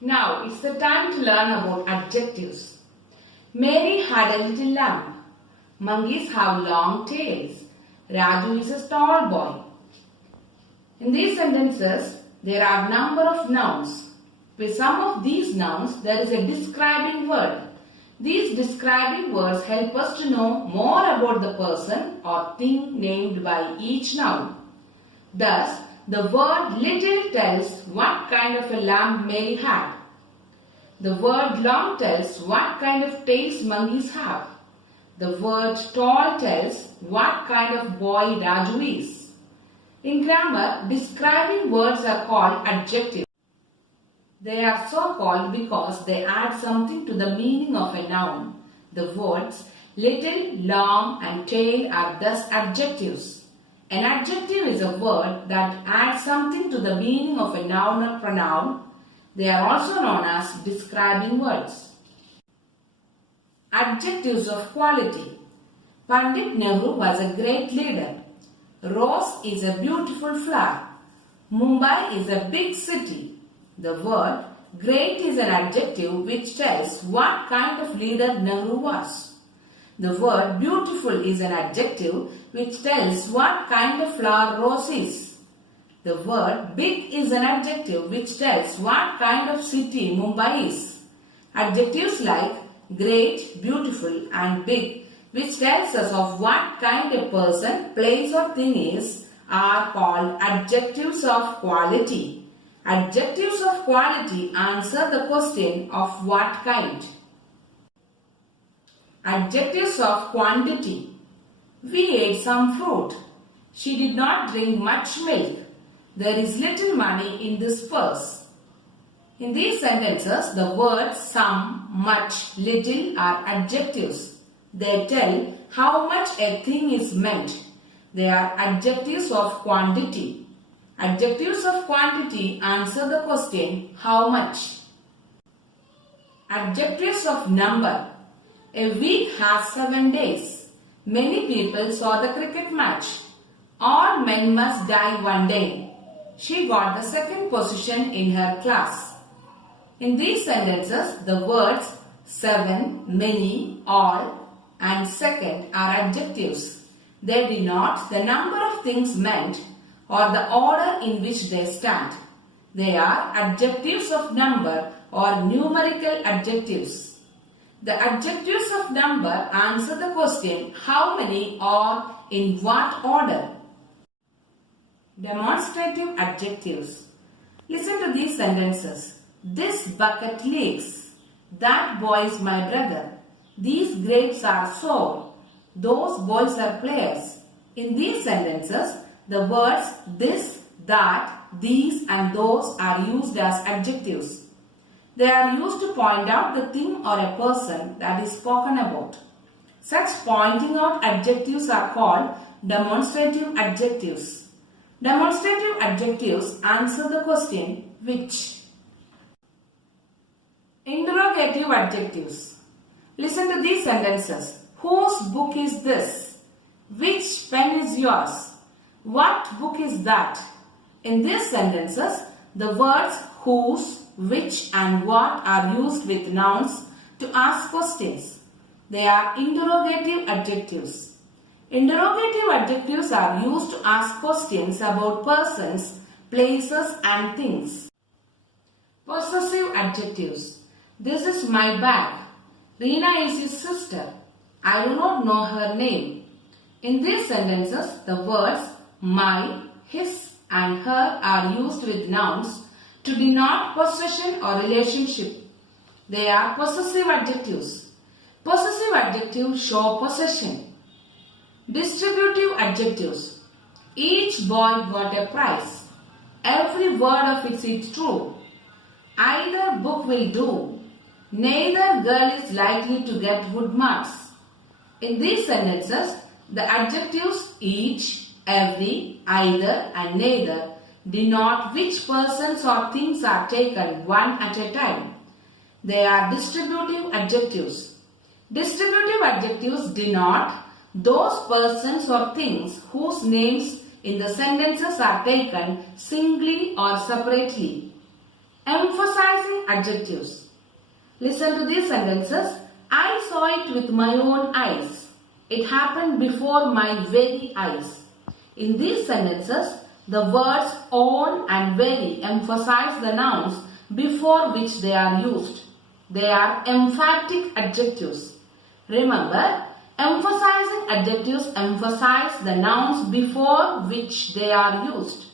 Now it's the time to learn about adjectives. Mary had a little lamb. Monkeys have long tails. Raju is a tall boy. In these sentences, there are number of nouns. With some of these nouns, there is a describing word. These describing words help us to know more about the person or thing named by each noun. Thus, the word little tells what kind of a lamb Mary had. The word long tells what kind of tails monkeys have. The word tall tells what kind of boy Raju is. In grammar, describing words are called adjectives. They are so called because they add something to the meaning of a noun. The words little, long and tail are thus adjectives. An adjective is a word that adds something to the meaning of a noun or pronoun. They are also known as describing words. Adjectives of quality. Pandit Nehru was a great leader. Rose is a beautiful flower. Mumbai is a big city. The word great is an adjective which tells what kind of leader Nehru was. The word beautiful is an adjective which tells what kind of flower Rose is. The word big is an adjective which tells what kind of city Mumbai is. Adjectives like great, beautiful and big, which tells us of what kind a person, place or thing is, are called adjectives of quality. Adjectives of quality answer the question of what kind. Adjectives of quantity. We ate some fruit. She did not drink much milk. There is little money in this purse. In these sentences, the words some, much, little are adjectives. They tell how much a thing is meant. They are adjectives of quantity. Adjectives of quantity answer the question how much. Adjectives of number. A week has 7 days. Many people saw the cricket match. All men must die one day. She got the second position in her class. In these sentences, the words 7, many, all and second are adjectives. They denote the number of things meant or the order in which they stand. They are adjectives of number or numerical adjectives. The adjectives of number answer the question how many or in what order. Demonstrative adjectives. Listen to these sentences. This bucket leaks. That boy is my brother. These grapes are sour. Those boys are players. In these sentences, the words this, that, these and those are used as adjectives. They are used to point out the thing or a person that is spoken about. Such pointing out adjectives are called demonstrative adjectives. Demonstrative adjectives answer the question which. Interrogative adjectives. Listen to these sentences. Whose book is this? Which pen is yours? What book is that? In these sentences, the words whose, which and what are used with nouns to ask questions. They are interrogative adjectives. Interrogative adjectives are used to ask questions about persons, places and things. Possessive adjectives. This is my bag. Reena is his sister. I do not know her name. In these sentences, the words my, his and her are used with nouns to denote possession or relationship. They are possessive adjectives. Possessive adjectives show possession. Distributive adjectives. Each boy got a prize. Every word of it is true. Either book will do. Neither girl is likely to get good marks. In these sentences, the adjectives each, every, either and neither denote which persons or things are taken one at a time. They are distributive adjectives. Distributive adjectives denote those persons or things whose names in the sentences are taken singly or separately. Emphasizing adjectives. Listen to these sentences. I saw it with my own eyes. It happened before my very eyes. In these sentences, the words on and very emphasize the nouns before which they are used. They are emphatic adjectives. Remember, emphasizing adjectives emphasize the nouns before which they are used.